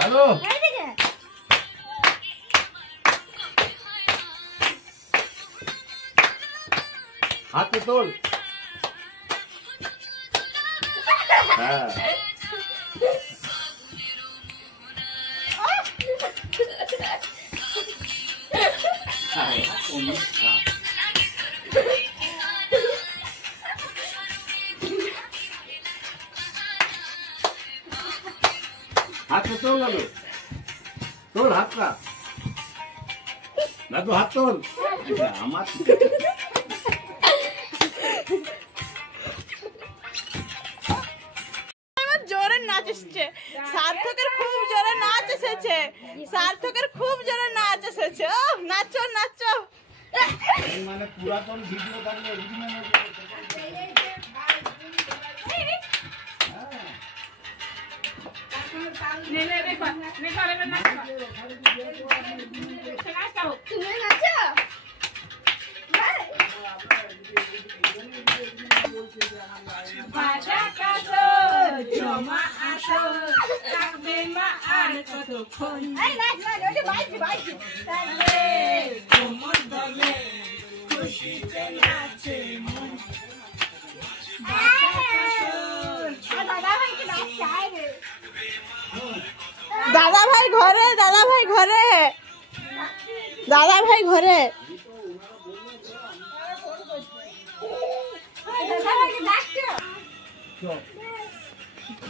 Hello হাতে তোল হ্যাঁ হাতে তোল লালু তোল হাতটা না তো হাত তোল আমার জোরে নাচ এসেছে সার্থকের খুব জোরে নাচ এসেছে সার্থকের খুব জোরে নাচ এসেছে ও নাচো নাচো মানে পুরাতন ভিডিও থাকলে অরিজিনাল নে নে রে নে করে না তুমি নাচো বাজা কাছো জমা আসো থাকবে মা আর কতক্ষণ এই নাচ নাচ ওই বাইক বাইক তাহলে কোমর দলে খুশিতে নাচে মন বাজা কাছো দাদা ভাই কি নাচ চায় রে দাদা ভাই ঘরে দাদা ভাই ঘরে দাদা ভাই ঘরে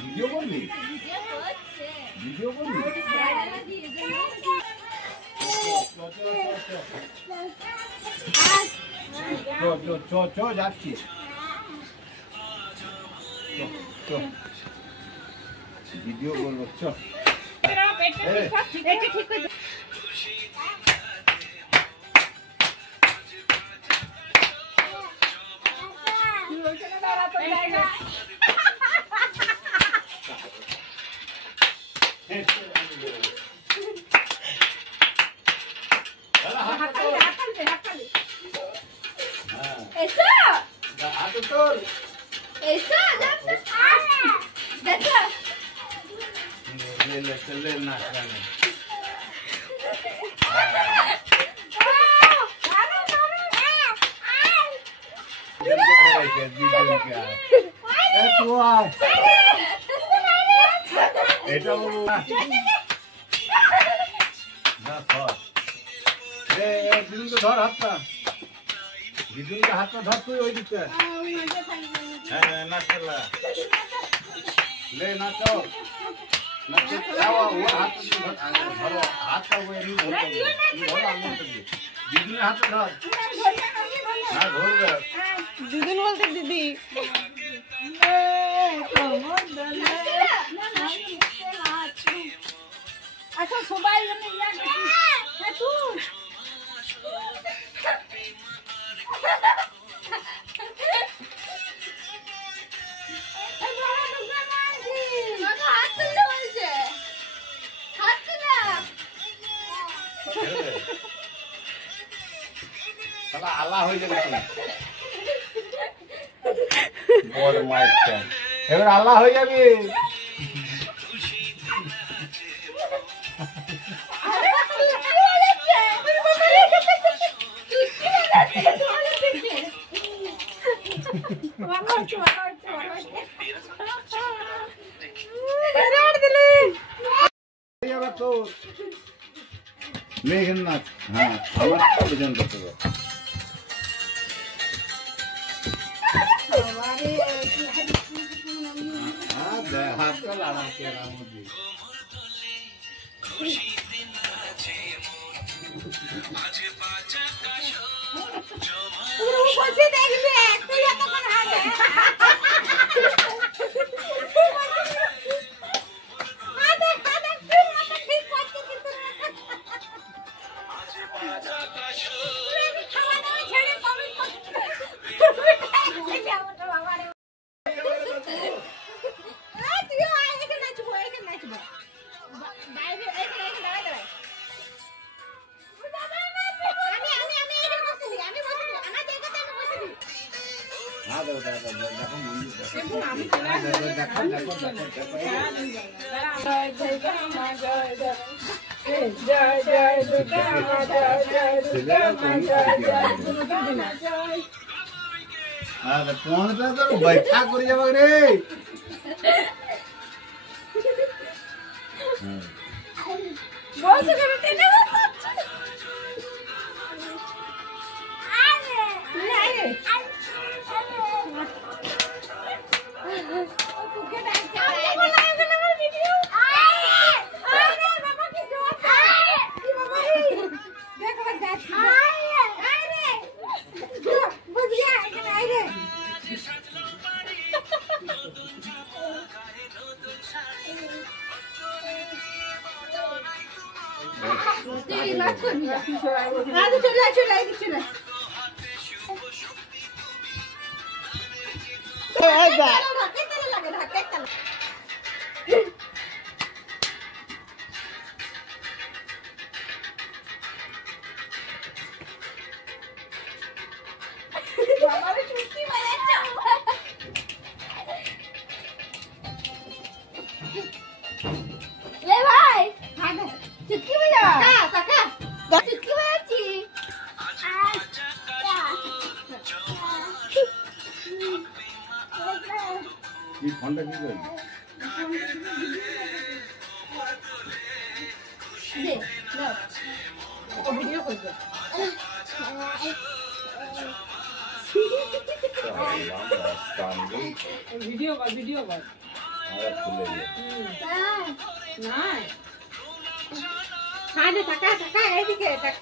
ভিডিও করবি ভিডিও করবি চ যাচ্ছি ভিডিও করবো চ ঠিক করে এটা ধর হাতটা দিদুনকে হাতটা ধর তুই ওই দিকটা হ্যাঁ নাচলা লে নাচো নাচো যাও ও হাতটা ধরো হাতটা ওই দিদুনের হাতটা ধর না ধরবে দিদুন বলতে দিদি আচ্ছা সবাই জন্য আল্লাহ হয়ে যাবে বড় মাইকটা এবার আল্লাহ হয়ে যাবে মেঘের নাচ হ্যাঁ আমার পর্যন্ত হাতটা লাগাতে দেখবে তুই তখন হাতে দেখো জয় জয় দুর্গা মা জয় জয় দুর্গা মা জয় জয় দুর্গা মা জয়। আরে কোনটা তো बैठा করে যাব রে বস করে তেনে কি ফোনটা কি করলি ভিডিও করবে ভিডিও কর ভিডিও কর নাই হ্যাঁ টাকা টাকা এইদিকে টাকা